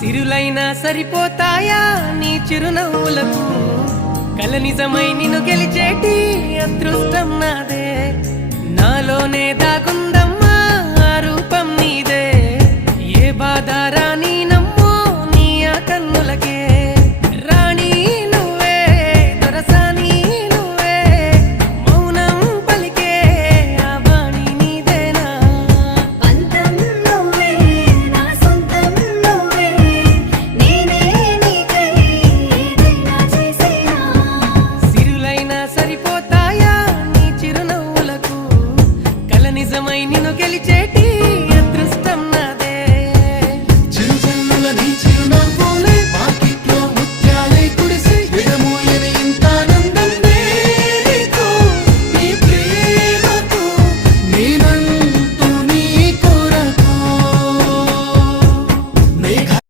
సిరులైనా సరిపోతాయా నీ చిరునవ్వులకు కల నిజమై నిన్ను గెలిచేటి అదృష్టం నాదే నాలోనే దాగుందమ్మా ఆ రూపం నీదే ఏ బాధ రాని